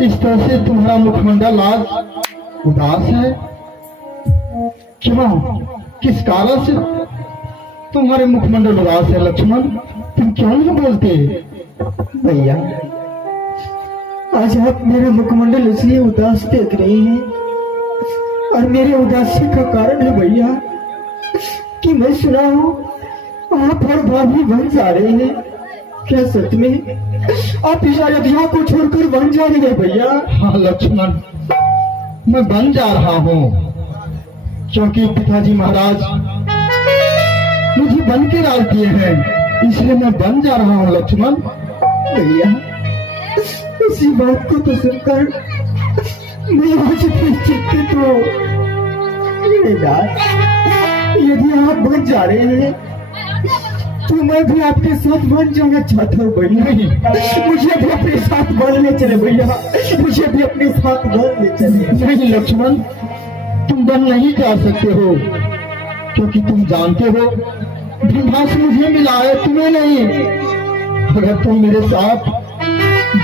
इस तरह से तुम्हारा मुखमंडल आज उदास है, क्यों? किस कारण से तुम्हारे मुखमंडल उदास है लक्ष्मण? तुम क्यों नहीं बोलते? भैया, आज आप मेरा मुखमंडल इसलिए उदास देख रहे हैं, और मेरे उदासी का कारण है भैया कि मैं सुना हूँ आप और भाभी वन जा रहे हैं। क्या सच में आप इस अयोध्या को छोड़कर वन जा रहे हैं भैया? हाँ लक्ष्मण, मैं वन जा रहा हूँ क्योंकि पिताजी महाराज मुझे वन के राज दिए हैं, इसलिए मैं वन जा रहा हूँ लक्ष्मण। भैया, इसी बात को तो सुनकर मैं आज भी चिंतित हूँ। यदि आप वन जा रहे हैं तो मैं भी आपके साथ वन जाना चाहता हूँ भैया। मुझे भी अपने साथ वन ले चले भैया, मुझे भी अपने साथ वन ले चले। नहीं लक्ष्मण, तुम वन नहीं जा सकते हो क्योंकि तुम जानते हो ब्रह्मास्त्र मुझे मिला है, तुम्हें नहीं। अगर तुम मेरे साथ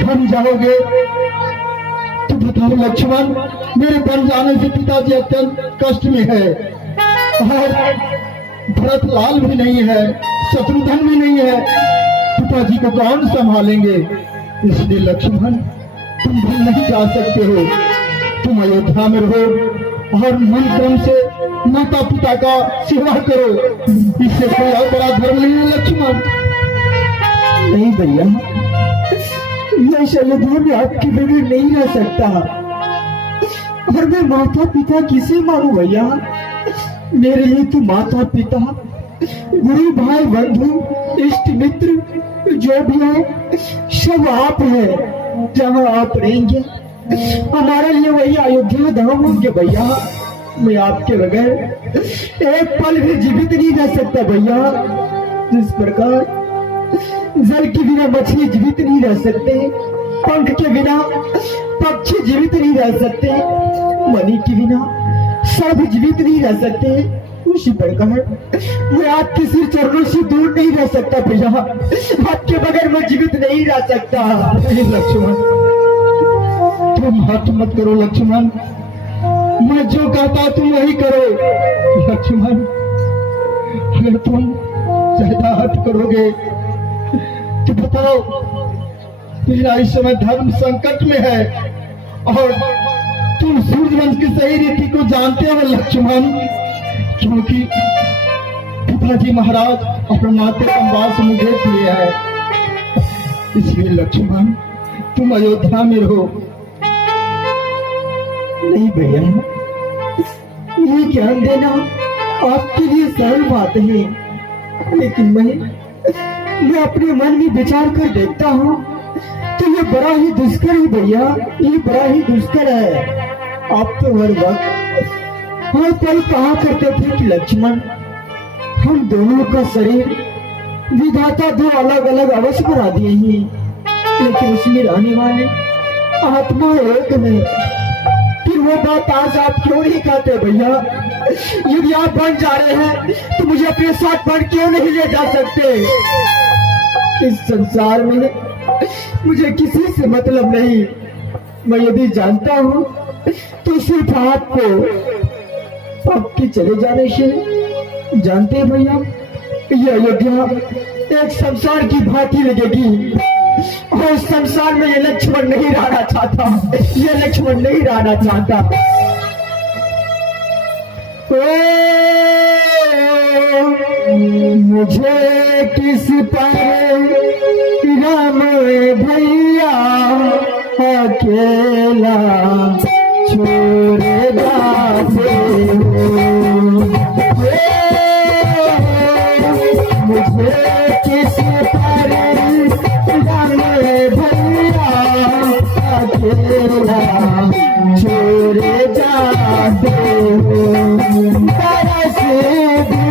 वन जाओगे तो बताओ लक्ष्मण, मेरे वन जाने से पिताजी अत्यंत कष्ट में है और भरत लाल भी नहीं है, शत्रुघ्न भी नहीं है, पिताजी को कौन संभालेंगे? इसलिए लक्ष्मण, तुम भी नहीं जा सकते हो। तुम अयोध्या में रहो और मन क्रम से माता पिता का सेवा करो, इससे कोई और बड़ा धर्म नहीं है लक्ष्मण। नहीं भैया, मैं अयोध्या में आपके बगैर नहीं रह सकता, और मैं माता पिता किसे मानू भैया? मेरे लिए तो माता पिता, गुरु भाई बंधु इष्ट मित्र जो भी है सब आप है। जहाँ आप रहेंगे हमारे लिए वही अयोध्या धाम होंगे भैया। मैं आपके बगैर एक पल भी जीवित नहीं रह सकता भैया। जिस प्रकार जल के बिना मछली जीवित नहीं रह सकते, पंख के बिना पक्षी जीवित नहीं रह सकते, मणि के बिना सब जीवित नहीं रह सकते, उसी प्रकार मैं आपके सिर चरणों से दूर नहीं रह सकता भैया। आपके बगैर मैं जीवित नहीं रह सकता। लक्ष्मण, तुम हट मत करो लक्ष्मण, मैं जो कहता तुम वही करो लक्ष्मण। अगर तुम ज्यादा हट करोगे तो बताओ, मेरा इस समय धर्म संकट में है और तुम सूर्यवंश की सही रीति को जानते हो लक्ष्मण, क्योंकि पिताजी महाराज अपना वनवास मुझे दिए है। इसलिए लक्ष्मण, तुम अयोध्या में रहो। नहीं भैया, ये ज्ञान देना आपके लिए सरल बात है, लेकिन मैं अपने मन में विचार कर देखता हूँ तो ये बड़ा ही दुष्कर है भैया, ये बड़ा ही दुष्कर है। आप तो हर पल कहा करते थे कि लक्ष्मण, हम दोनों का शरीर विधाता दो अलग अलग अवश्य बना दिए हैं, लेकिन उसमें रहने वाले आत्मा एक है। फिर वो बात आज आप क्यों नहीं कहते भैया? यदि आप बन जा रहे हैं तो मुझे अपने साथ बन क्यों नहीं ले जा सकते? इस संसार में मुझे किसी से मतलब नहीं। मैं यदि जानता हूँ तो सिर्फ आपके चले जाने से। जानते हैं भैया, ये अयोध्या एक संसार की भांति लगेगी और संसार में ये लक्ष्मण नहीं रहना चाहता, ये लक्ष्मण नहीं रहना चाहता। मुझे किस पर राम भैया अकेला छोड़ जाते हो। मुझे किस पर राम भैया अकेला छोड़ जाते हो। तरस भी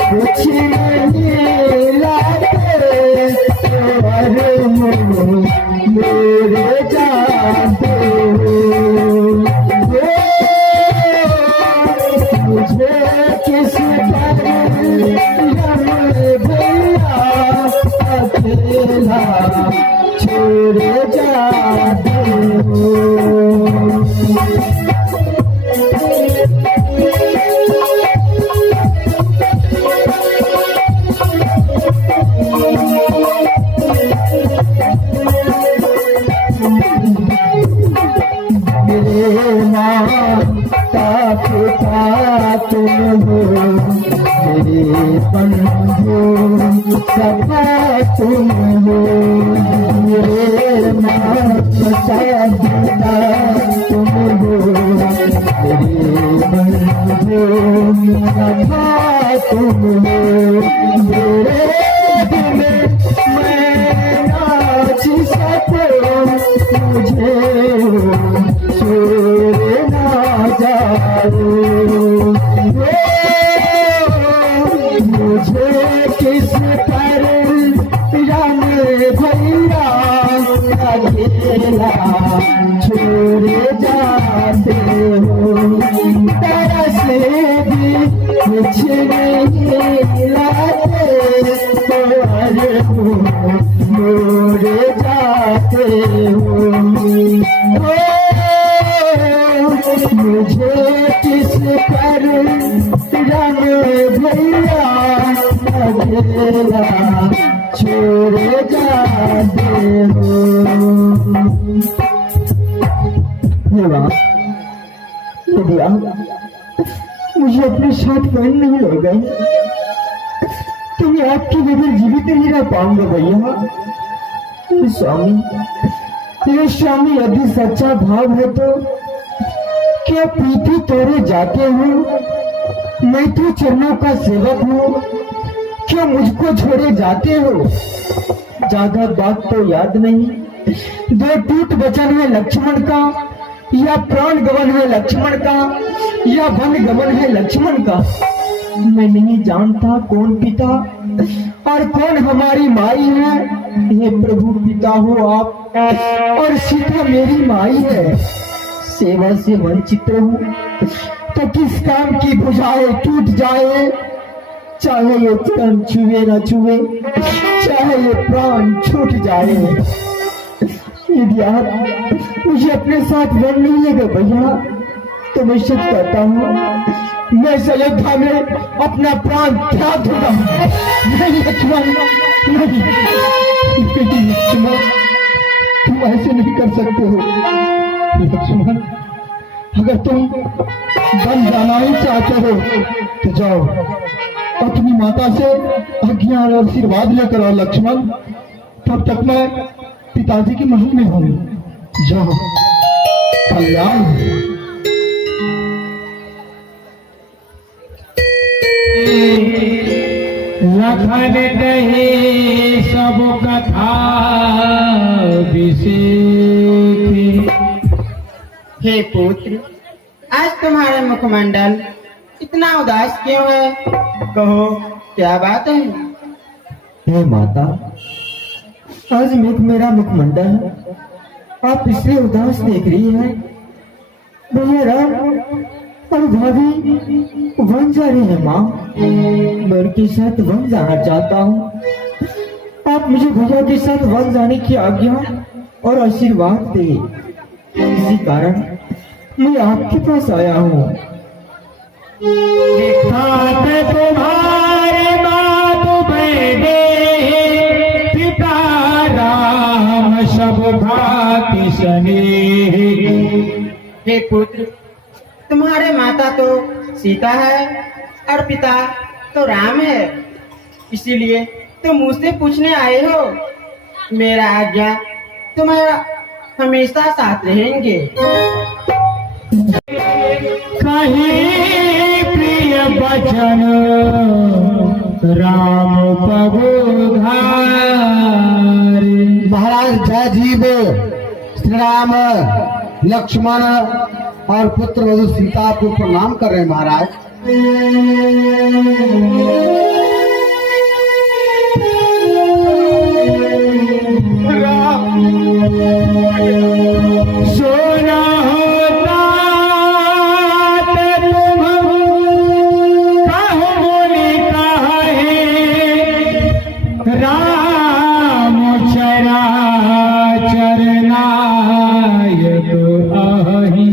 कुछ नहीं लाते और मेरे जाते हो। मुझे किस पर भैया अकेला छोड़ जाते हो। मेरे माता पिता तुम हो, मेरे बंधु सखा तुम हो। मेरे माता पिता तुम हो, मेरे बंधु सखा तुम हो। मेरे दिल में नाच सको, मुझे छोड़ ना जाओ। मुझे किस पर राम भैया अकेला छोड़ जाते हो। तरस भी कुछ नहीं लाते और मोड़ जाते हो। मुझे किस पर राम भैया अकेला छोड़ जाते हो। यदि आप मुझे अपने साथ बहन नहीं ले गए तो मैं आपके बगैर जीवित नहीं रह पाऊंगा भैया। ये स्वामी यदि सच्चा भाव है तो क्या प्रीति तोड़े जाते हो? मैं तो चरणों का सेवक हूँ, क्या मुझको छोड़े जाते हो? ज्यादा बात तो याद नहीं, दो टूट वचन है लक्ष्मण का, या प्राण गमन है लक्ष्मण का, या वन गमन है लक्ष्मण का। मैं नहीं जानता कौन पिता और कौन हमारी माई है। ये प्रभु पिता हो आप और सीता मेरी माई है। सेवा से वंचित हूँ तो किस काम की भुजाएं टूट जाए, चाहे ये चरण छुए न छुए, चाहे ये प्राण छूट जाए। यदि आप मुझे अपने साथ वन नहीं लेगा भैया तो मैं सच कहता हूँ, मैं अयोध्या में अपना प्राण त्याग दूंगा। नहीं लक्ष्मण, नहीं लक्ष्मण, तुम ऐसे नहीं कर सकते हो। लक्ष्मण, अगर तुम बन जाना ही चाहते हो तो जाओ अपनी माता से आज्ञा और आशीर्वाद लेकर आओ लक्ष्मण। तब तक मैं पिताजी के महल में हूँ। जाओ, कल्याण। लखन कहे सब कथा विशेष। हे पुत्र, आज तुम्हारा मुखमंडल इतना उदास क्यों है? कहो, क्या बात है? हे माता, आज मेरा मुखमंडल आप इसलिए उदास देख रही है। भैया राम और भाभी वन जा रही है माँ। मैं उनके साथ वन जाना चाहता हूँ। आप मुझे भैया के साथ वन जाने की आज्ञा और आशीर्वाद दे। इसी कारण मैं आपके पास आया हूँ। तुम्हारे बात बैठे पिता राम सब भाति सने। हे पुत्र, तुम्हारे माता तो सीता है और पिता तो राम है, इसीलिए तुम मुझसे पूछने आए हो। मेरा आज्ञा तुम्हारा हमेशा साथ रहेंगे। कहीं प्रिय वचन राम पगुधारी। महाराज जय जीव श्री राम लक्ष्मण और पुत्र वधु सीता को प्रणाम कर रहे हैं महाराज। सोना होता तुम कहो बोले कहा है राम चरा चरनायक आही।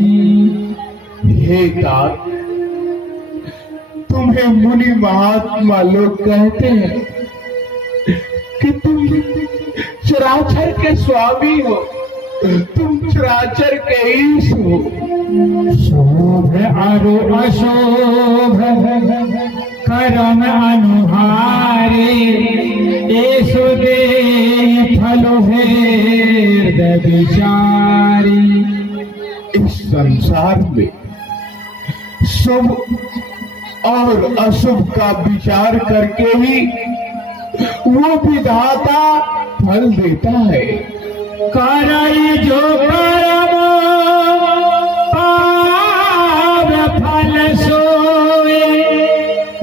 हे तात, तुम्हें मुनि महात्मा लोग कहते हैं कि तुम चराचर के स्वामी हो, तुम चराचर के ईश हो। शोभ अरु अशोभ करम अनुहारे ऐसो दे फलो हृदय विचारी। इस संसार में शुभ और अशुभ का विचार करके ही वो विधाता फल देता है। करई जो कर्म पाव फल सोए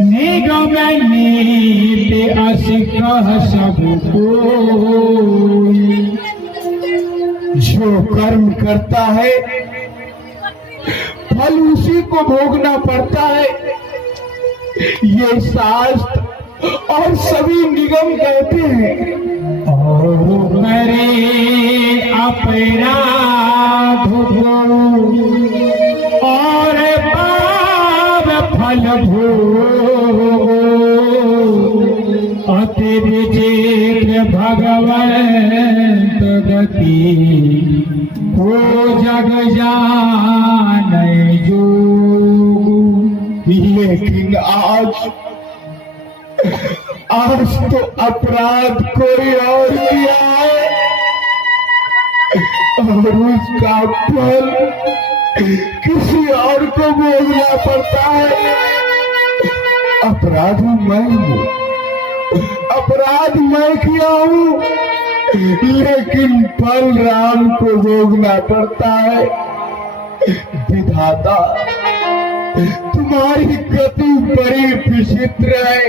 निगम नीति असि कह सब कोई। जो कर्म करता है फल उसी को भोगना पड़ता है, ये शास्त्र और सभी निगम कहते हैं। और करे अपराध और पाप फल भोग अति विचित्र भगवंत गति हो जग जाने जो। लेकिन आज तो अपराध कोई और किया है और उसका फल किसी और को भोगना पड़ता है। अपराध मैं हूँ, अपराध मैं किया हूँ, लेकिन फल राम को भोगना पड़ता है। विधाता, तुम्हारी गति बड़ी विचित्र है,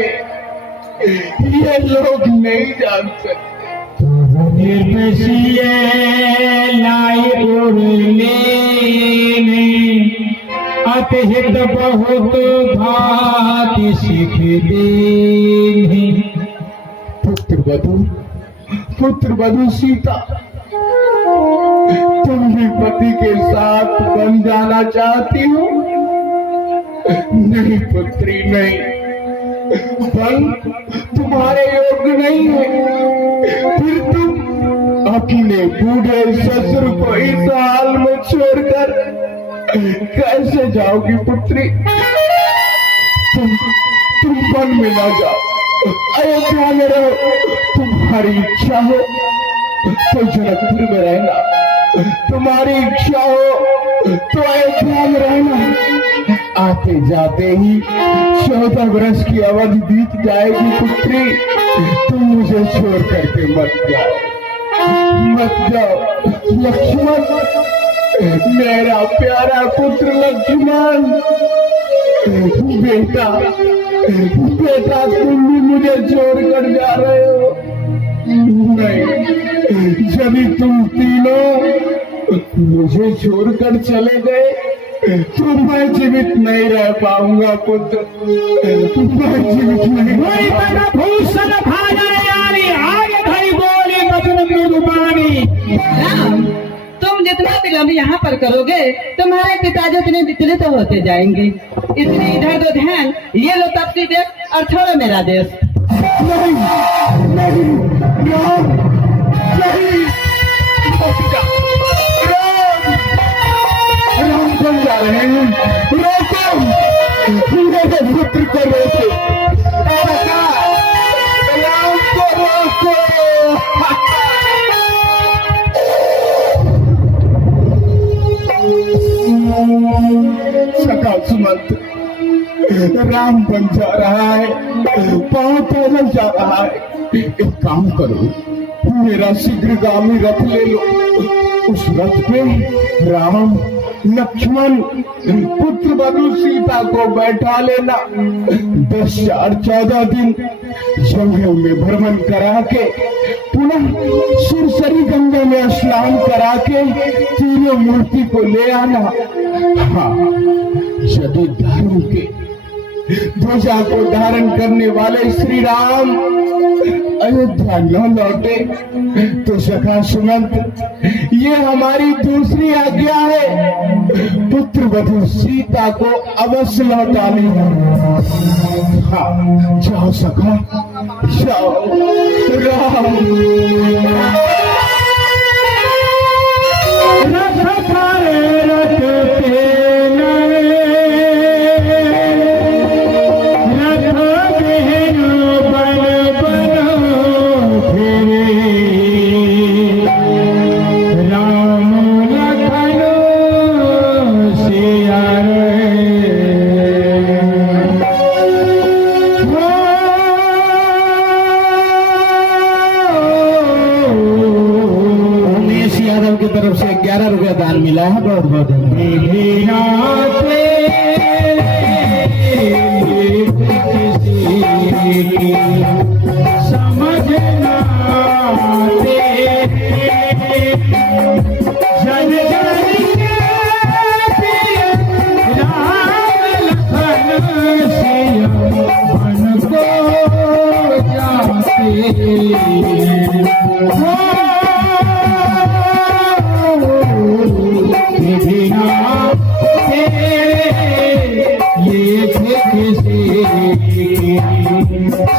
ये लोग नहीं जान सकते। निर्वशीय लाई उड़ने अतिहित बहुत भांति सिख दे। पुत्र वधु सीता, तुम भी पति के साथ बन जाना चाहती हो? नहीं पुत्री, नहीं, बन तुम्हारे योग्य नहीं है। फिर तुम अपने बूढ़े ससुर को इस हाल में छोड़कर कैसे जाओगी पुत्री? तुम वन में ना जाओ, अयोध्या में रहो। तुम्हारी इच्छा हो तो जनकपुर में रहना, तुम्हारी इच्छा हो तो अयोध्या में रहना। आते जाते ही 14 वर्ष की अवधि बीत जाएगी पुत्री। तुम मुझे छोड़ करके मत जाओ लक्ष्मण, मेरा प्यारा पुत्र लक्ष्मण। बेटा तुम भी मुझे छोड़कर जा रहे हो? नहीं, जब तुम तीनों मुझे छोड़कर चले गए तो मैं जीवित नहीं रह पाऊंगा पुत्र, मैं जीवित नहीं रह भूषण आगे भाई बोले बचन मृदुपानी। राम, तुम जितना विलम्ब यहाँ पर करोगे तुम्हारे पिताजी उतने विचलित होते जाएंगे। इसलिए इधर दो ध्यान, ये लो तपसी देश और छोड़ो मेरा देश। नहीं, राम, नहीं, राम कौन जा रहे हैं? रोको, मेरे पुत्र को रोको, राम को रोको। सखा सुमंत, राम बन जा रहा है, पांव पैदल जा रहा है। एक काम करो, मेरा शीघ्रगामी रथ ले लो, उस रथ पे राम लक्ष्मण पुत्र वधु सीता को बैठा लेना। 10-14 दिन जंगल में भ्रमण करा के पुनः सुरसरी गंगा में स्नान करा के तीनों मूर्ति को ले आना। हाँ, यदि धर्म के ध्वजा को धारण करने वाले श्री राम अयोध्या न लौटे तो सखा सुमंत, ये हमारी दूसरी आज्ञा है, पुत्र वधु सीता को अवश्य लौटानी है। हाँ, जाओ सखा, जाओ। राम की तरफ से 11 रुपया दान मिला है, बहुत बहुत समझना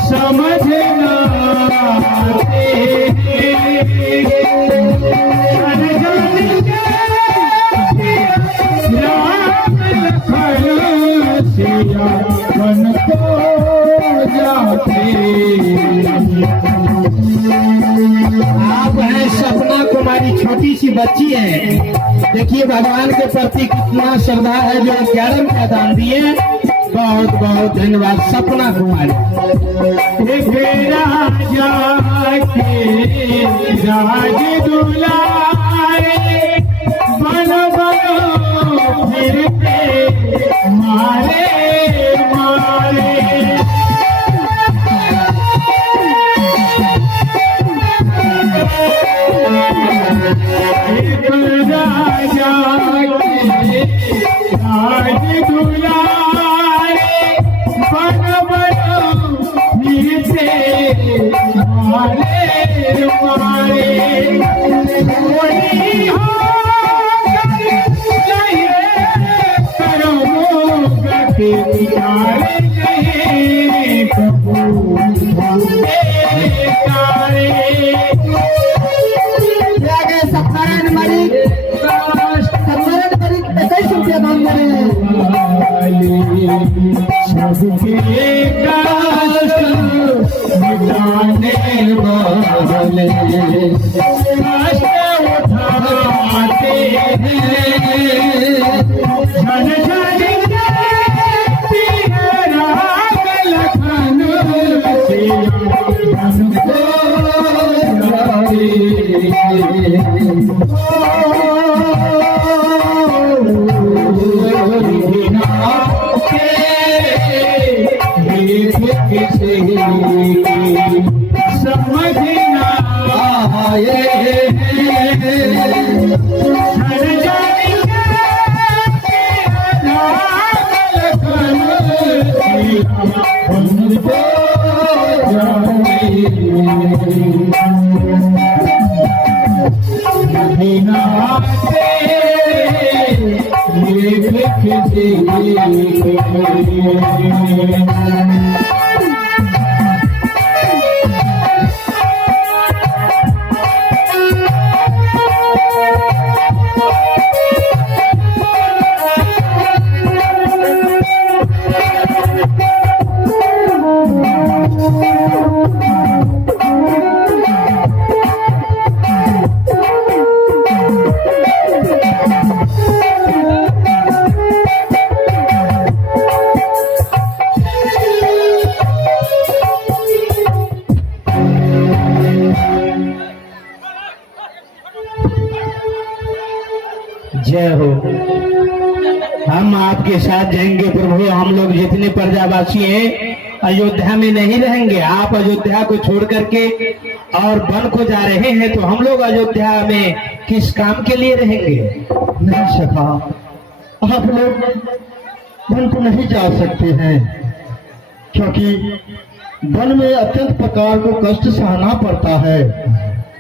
समझना मन को जाते। आप हैं सपना कुमारी, छोटी सी बच्ची है। देखिए भगवान के प्रति कितना श्रद्धा है, जो 11 रुपया दान दिए। बहुत बहुत धन्यवाद सपना कुमारी। राज दुलारे बन बनो फिर पे मारे मारे, राजा राज दुलारे बन बनो फिर से मारे मारे, कोई हो के किनारे गए सफारन मलिक 21 रुपया दान दे रहे हैं। सबके कष्ट मिटाने वाले कष्ट उठाते हैं, समझना आए जय हो। हम आपके साथ जाएंगे प्रभु। हम लोग जितने प्रजावासी हैं अयोध्या में नहीं रहेंगे। आप अयोध्या को छोड़ करके और वन को जा रहे हैं, तो हम लोग अयोध्या में किस काम के लिए रहेंगे? नहीं सखा, आप लोग वन को नहीं जा सकते हैं, क्योंकि वन में अत्यंत प्रकार को कष्ट सहना पड़ता है।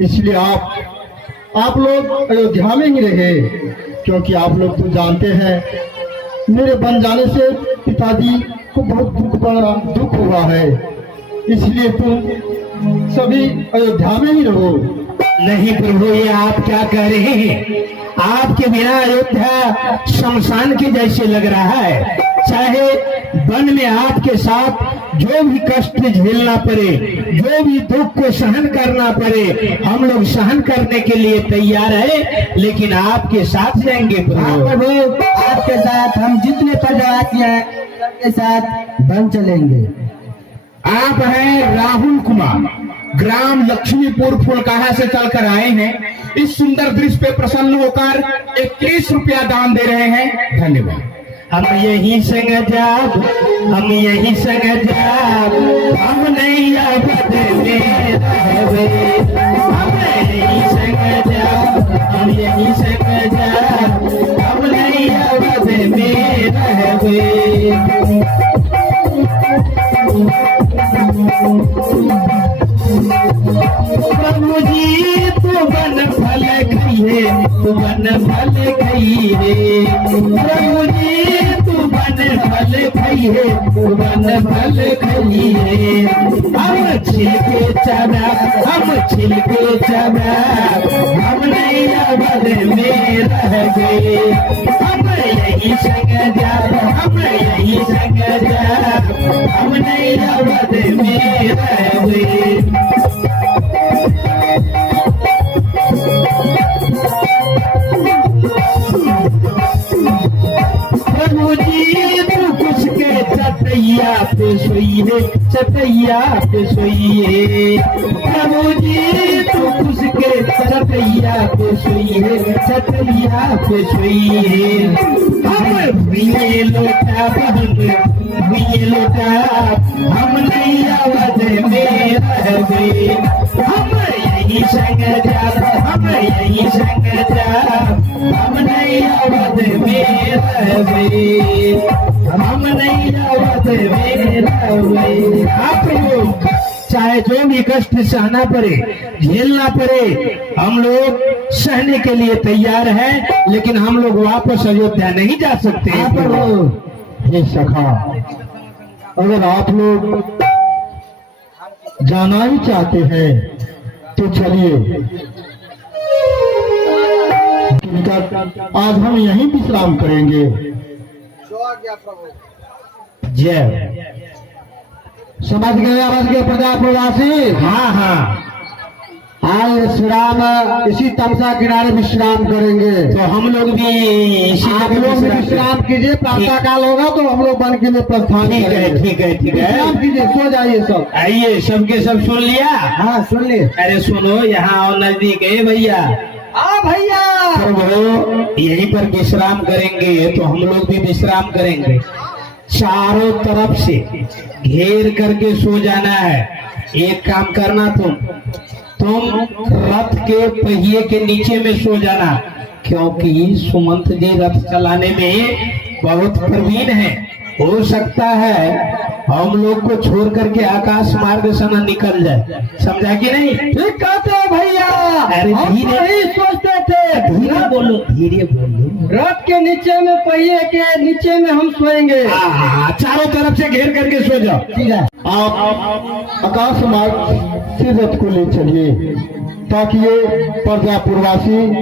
इसलिए आप लोग अयोध्या में ही रहे, क्योंकि आप लोग तो जानते हैं मेरे बन जाने से पिताजी को बहुत दुख हुआ है। इसलिए तुम सभी अयोध्या में ही रहो। नहीं प्रभु, ये आप क्या कह रहे हैं? आपके बिना अयोध्या शमशान के जैसे लग रहा है। चाहे वन में आपके साथ जो भी कष्ट झेलना पड़े, जो भी दुख को सहन करना पड़े, हम लोग सहन करने के लिए तैयार है, लेकिन आपके साथ जाएंगे प्रभु। प्रभु आपके साथ हम जितने प्रजावासी हैं सबके साथ वन चलेंगे। आप हैं राहुल कुमार, ग्राम लक्ष्मीपुर फुलकाहा से चलकर आए हैं। इस सुंदर दृश्य पे प्रसन्न होकर 21 रुपया दान दे रहे हैं। धन्यवाद। हम यही संग जाब, हम यही संग जाब, हम नहीं अवध में रहवे। हम यही संग जाब, हम यही संग जाब, हम नहीं अवध में रहवे। प्रभु जी तू बन फल खइहे, तू बन फल खइहे। प्रभु जी तू बन फल खइहे, तू बन फल खइहे। हम छिलके चबा, हम छिलके चबा, हम नहीं अवध में रहवे। हम यही संग जाब, हम यही संग जाब, हम नहीं अवध में रहवे। प्रभु जी तू कुछ के चटैया पे सोइए, चटैया पे सोइए। प्रभु जी तू कुछ के चटैया पे सोइए, चटैया पे सोइए। हम भूये लोटा बहन, भूये लोटा, हम नहीं अवध में रहवे। हम यही संग जाब, हम यही संग जाब, हम नहीं अवध में रहवे। हम नहीं अवध में रहवे। आप लोग चाहे जो भी कष्ट सहना पड़े, झेलना पड़े, हम लोग सहने के लिए तैयार हैं, लेकिन हम लोग वापस अयोध्या नहीं जा सकते। हे सखा, अगर आप लोग जाना ही चाहते हैं तो चलिए, आज हम यहीं विश्राम करेंगे। जय। समझ गए प्रजा प्रवासी? हाँ हाँ, आज श्री राम इसी तमसा किनारे विश्राम करेंगे। तो हम लोग भी इसी आप जगह लोग भी विश्राम कीजिए, प्रातः काल होगा तो हम लोग बन के में प्रस्थान ठीक है करेंगे। ठीक है ठीक है। विश्राम कीजिए, सो जाइए सब। आइए सबके सब सुन लिया। हाँ सुन लिए। अरे सुनो यहाँ आओ नजदीक है भैया। भैया प्रभु यहीं पर विश्राम करेंगे तो हम लोग भी विश्राम करेंगे। चारों तरफ से घेर करके सो जाना है। एक काम करना तुम रथ के पहिए के नीचे में सो जाना, क्योंकि सुमंत जी रथ चलाने में बहुत प्रवीण है। हो सकता है हम लोग को छोड़ करके आकाश मार्ग से न निकल जाए, समझा कि नहीं? ठीक कहते हो भैया, अरे हम धीरे- तो यही सोचते थे। धीरे बोलो धीरे बोलो। रथ के नीचे में, पहिए के नीचे में हम सोएंगे। हाँ, चारों तरफ से घेर करके सो जाओ। ठीक है। आप आकाश मार्ग से रथ को ले चलिए, ताकि ये प्रजापुरवासी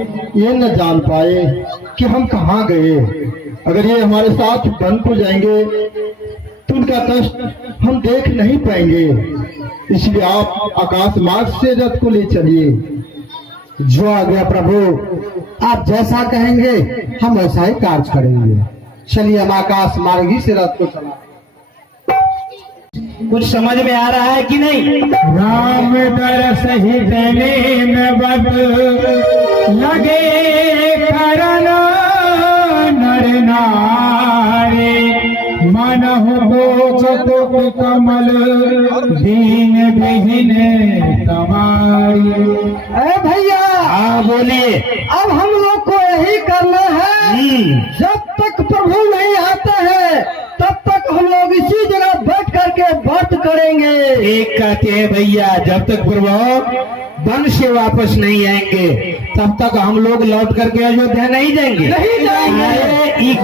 ये न जान पाए कि हम कहाँ गए। अगर ये हमारे साथ बन को जाएंगे तो उनका कष्ट हम देख नहीं पाएंगे। इसलिए आप आकाश मार्ग से रथ को ले चलिए। जो आ गया प्रभु, आप जैसा कहेंगे हम वैसा ही कार्य करेंगे। चलिए हम आकाश मार्ग ही से रथ को चला। कुछ समझ में आ रहा है कि नहीं? राम दरस ही देने में बद लगे करन नर नारे, मन हो कमल दीन बिहीन तमारी। अरे भैया, हाँ बोलिए। अब हम लोग को यही करना है। जब तक प्रभु नहीं आते हैं तब तक हम लोग इसी जगह बैठ करके व्रत करेंगे। एक कहते हैं भैया, जब तक प्रभु वन से वापस नहीं आएंगे तब तक हम लोग लौट करके अयोध्या नहीं जाएंगे। नहीं जाएंगे। अरे,